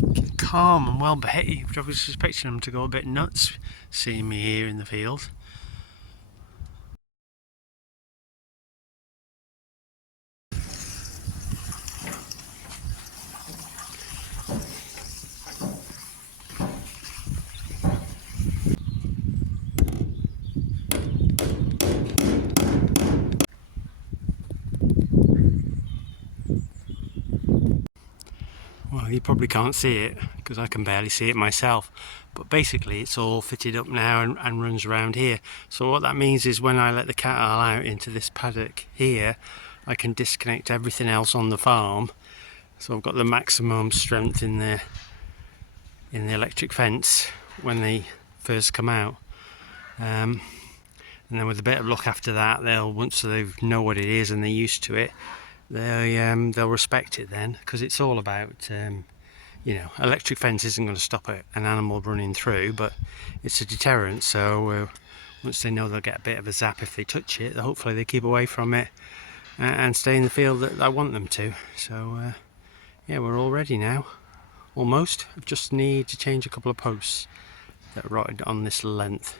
very calm and well behaved. I was expecting them to go a bit nuts seeing me here in the field. Well, you probably can't see it because I can barely see it myself, but basically it's all fitted up now and runs around here. So what that means is when I let the cattle out into this paddock here, I can disconnect everything else on the farm, so I've got the maximum strength in the electric fence when they first come out. And then with a bit of luck after that, once they know what it is and they're used to it, they'll respect it then, because it's all about electric fence isn't going to stop an animal running through, but it's a deterrent. So once they know they'll get a bit of a zap if they touch it, hopefully they keep away from it and stay in the field that I want them to. So yeah, we're all ready now, almost. I just need to change a couple of posts that are right on this length.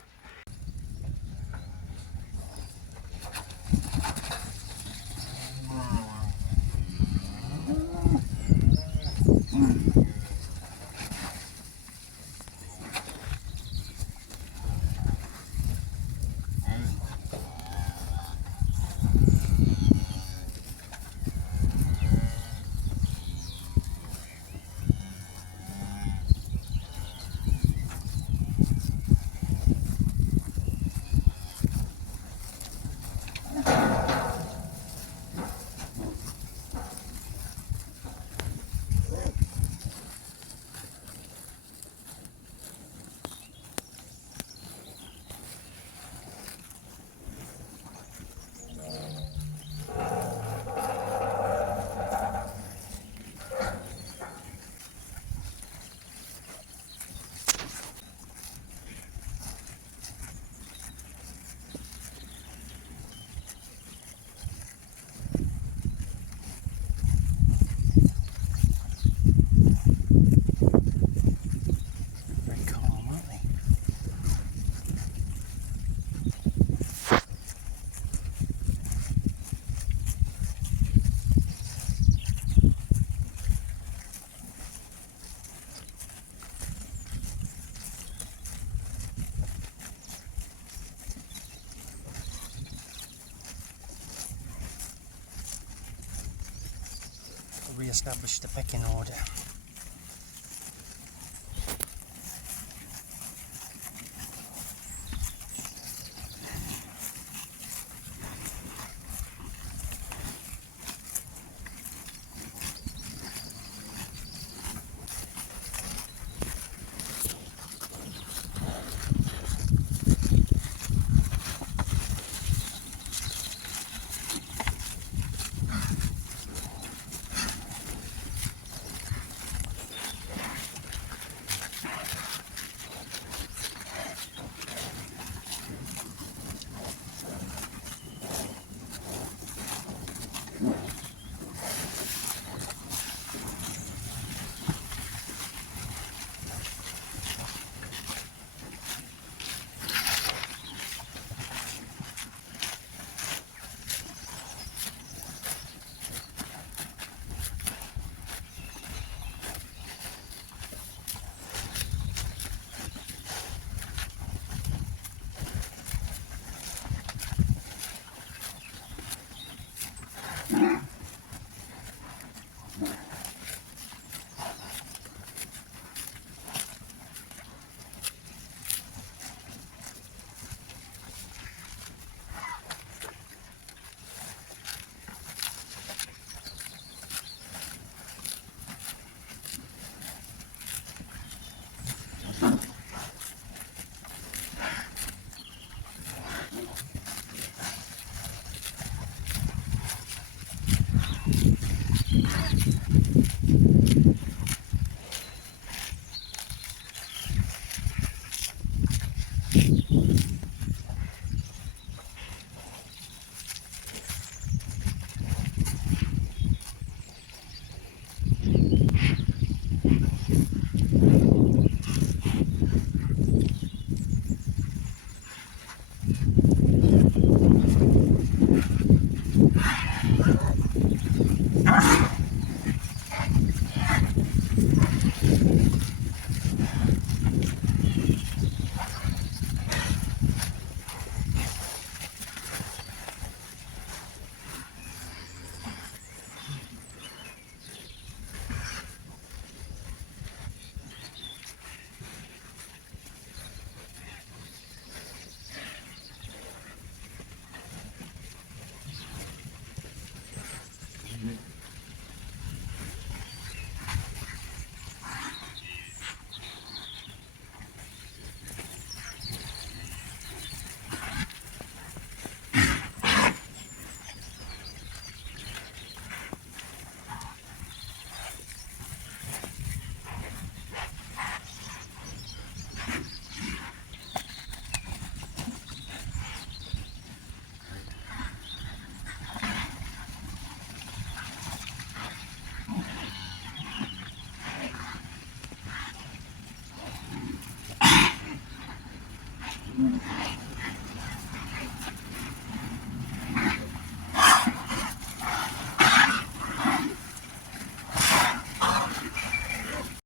Re-establish the pecking order.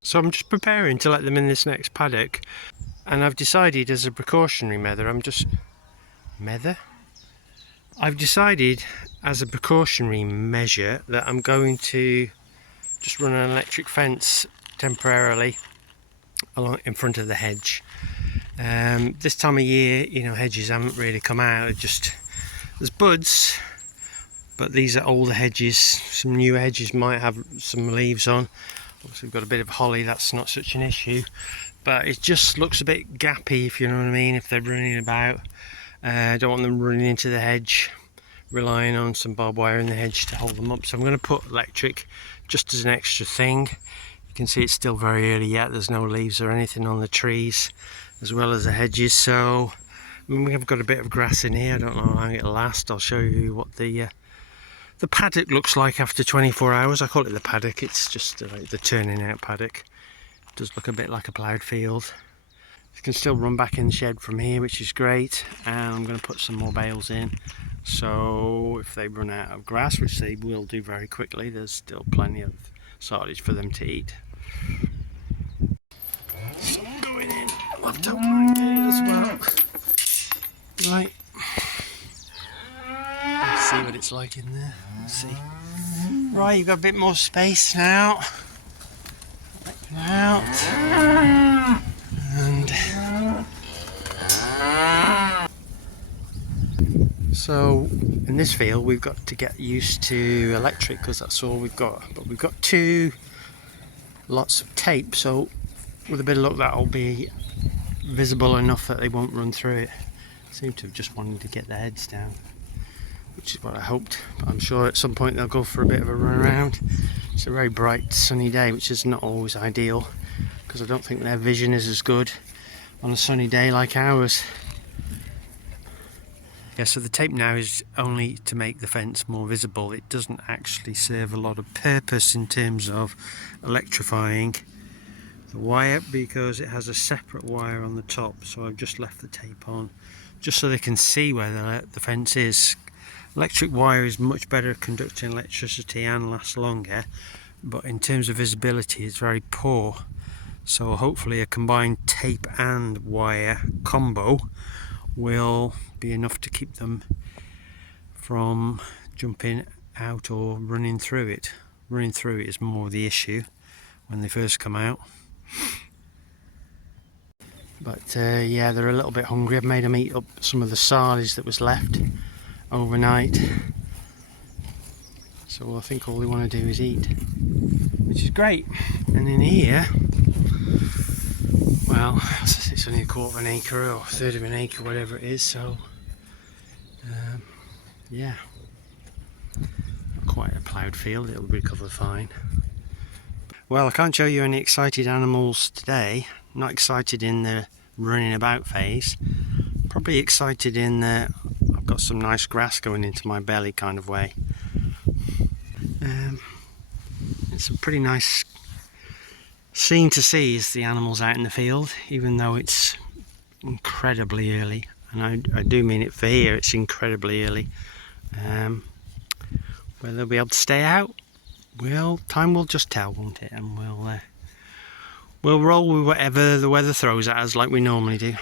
So I'm just preparing to let them in this next paddock, and I've decided as a precautionary measure, I've decided as a precautionary measure that I'm going to just run an electric fence temporarily along in front of the hedge. This time of year, you know, hedges haven't really come out. There's buds, but these are older hedges. Some new hedges might have some leaves on. Obviously we've got a bit of holly, that's not such an issue, but it just looks a bit gappy, if you know what I mean, if they're running about. I don't want them running into the hedge, relying on some barbed wire in the hedge to hold them up. So I'm going to put electric just as an extra thing. You can see it's still very early yet, there's no leaves or anything on the trees as well as the hedges. So I mean, we have got a bit of grass in here. I don't know how long it'll last. I'll show you what the paddock looks like after 24 hours. I call it the paddock, it's just like the turning out paddock. It does look a bit like a ploughed field. You can still run back in the shed from here, which is great. And I'm going to put some more bales in, so if they run out of grass, which they will do very quickly, there's still plenty of silage for them to eat. Some going in left out like there as well. Right. Let's see what it's like in there. Let's see. Right, you've got a bit more space now. Out. And so in this field we've got to get used to electric because that's all we've got. But we've got two lots of tape, so with a bit of luck that'll be visible enough that they won't run through it. Seem to have just wanted to get their heads down, which is what I hoped, but I'm sure at some point they'll go for a bit of a run around. It's a very bright sunny day, which is not always ideal because I don't think their vision is as good on a sunny day like ours. Yeah, so the tape now is only to make the fence more visible. It doesn't actually serve a lot of purpose in terms of electrifying the wire because it has a separate wire on the top, so I've just left the tape on just so they can see where the fence is. Electric wire is much better at conducting electricity and lasts longer, but in terms of visibility it's very poor. So hopefully a combined tape and wire combo will be enough to keep them from jumping out or running through it. Running through it is more the issue when they first come out. But yeah, they're a little bit hungry. I've made them eat up some of the silage that was left overnight. So I think all they want to do is eat, which is great. And in here, well, it's only a quarter of an acre or a third of an acre, whatever it is, so yeah, not quite a ploughed field, it'll recover fine. Well, I can't show you any excited animals today. Not excited in the running about phase, probably excited in the I've got some nice grass going into my belly kind of way. It's a pretty nice scene to see is the animals out in the field, even though it's incredibly early, and I do mean it for here, it's incredibly early. Whether they'll be able to stay out, well, time will just tell, won't it? And we'll roll with whatever the weather throws at us like we normally do.